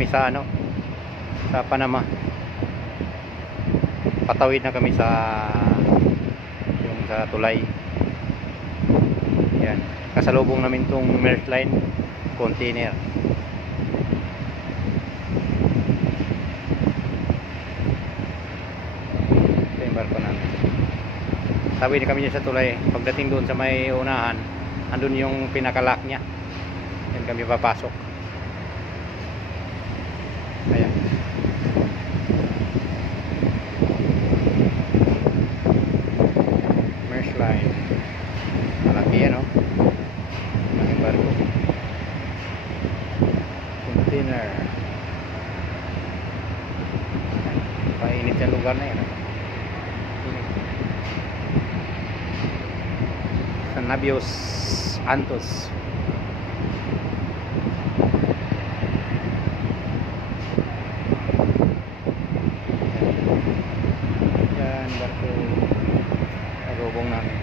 kami sa ano, sa Panama. Patawid na kami sa yung sa tulay. Yan, kasalubong namin tong Maersk Line container. Ito yung barko namin. Tawid na kami dyan sa tulay. Pagdating doon sa may unahan, andun yung pinakalock nya. Yan kami papasok. Ayan. Maersk Line. Malaki yan, oh. Malaking barko. Container. Painit yung lugar na yan, oh. San Navios Antos. Yan, barko. Arubong namin.